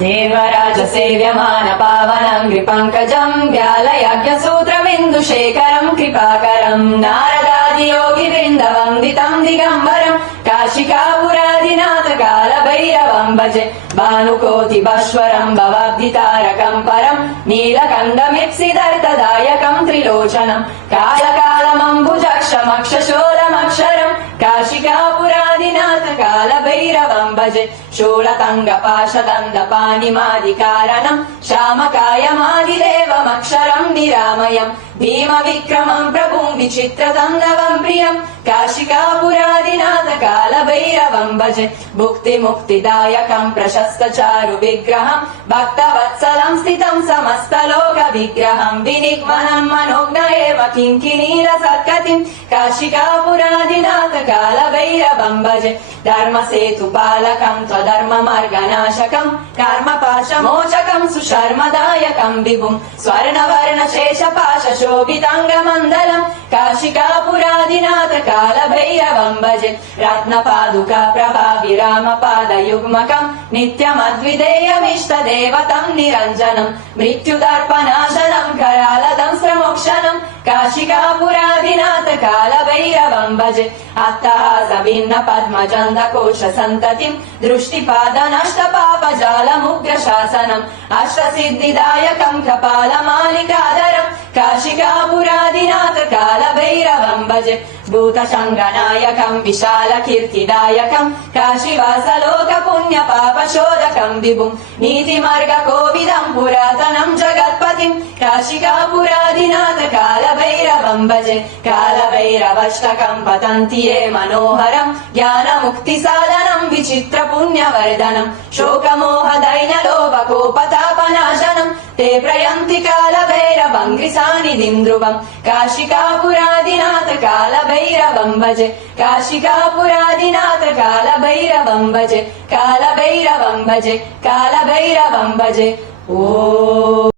देवराज सेव्यमान पावनङ्घ्रिपङ्कजम् व्यालयज्ञसूत्रमिन्दुशेखरम् कृपाकरम् नारदादियोगिवृन्दवन्दितम् दिगम्बरम् काशिकापुरादिनाथ कालभैरवम् भजे भानुकोटिभस्वरम् भवाब्धितारकम् परम् नीलकण्ठमिप्सिदर्थदायकम् त्रिलोचनम् कालकालमम्बुजक्षमक्षशोलमक्षरम् काशिकापुरादिनाथ कालभैरवम् भजे शूलतङ्गपाशदण्डपाणिमादिकारणम् श्यामकायमादिदेवमक्षरम् निरामयम् भीमविक्रमम् प्रभुम् विचित्रतन्दवम् प्रियम् काशिकापुरादिनाथ कालभैरवम् भजे भुक्तिमुक्तिदायकम् प्रशस्तचारु विग्रहम् भक्तवत्सलम् स्थितम् समस्तलोकविग्रहम् विनिग्मनम् मनोज्ञ एव किङ्किणीरसत्कतिम् काशिकापुरादिनाथ कालभैरवम् भजे धर्मसेतुपालकम् त्वधर्ममार्गनाशकम् कर्मपाशमोचकम् सुशर्मदायकम् विभुम् स्वर्णवर्णशेषपाशशोभिताङ्गमण्डलम् काशिकापुरादिनाथ कालभैरवम् भजे रत्नपादुका प्रभाविरामपादयुग्मकम् नित्यमद्विधेयमिष्टदेवतम् निरञ्जनम् मृत्युदर्पनाशनम् करालदंस्त्रमोक्षणम् काशिकापुरादिनाथ कालभैरवम् भजे अट्टहासभिन्न पद्मजन्दकोश सन्ततिम् दृष्टिपादनष्टपापजालमुग्रशासनम् अष्टसिद्धिदायकम् कपालमालिकाधरम् काशिकापुरादिनाथ कालभैरवम् भजे भूतशङ्गनायकम् विशालकीर्तिदायकम् काशीवासलोकपुण्यपापशोधकम् विभुम् नीतिमार्गकोविदम् पुरातनम् जगत्पतिम् काशिकापुरादिनाथ कालभैरवम् भजे कालभैरवष्टकम् पतन्ति ये मनोहरम् ज्ञानमुक्तिसाधनम् विचित्रपुण्यवर्धनम् शोकमोहदैन्यलोभकोपतापनाशनम् ते प्रयन्ति कालभैरवङ्घ्रिसानिधिम् ध्रुवम् काशिकापुरादिनाथ कालभैरवम् भजे काशिकापुरादिनाथ कालभैरवम् भजे कालभैरवम् भजे कालभैरवम् भजे ओ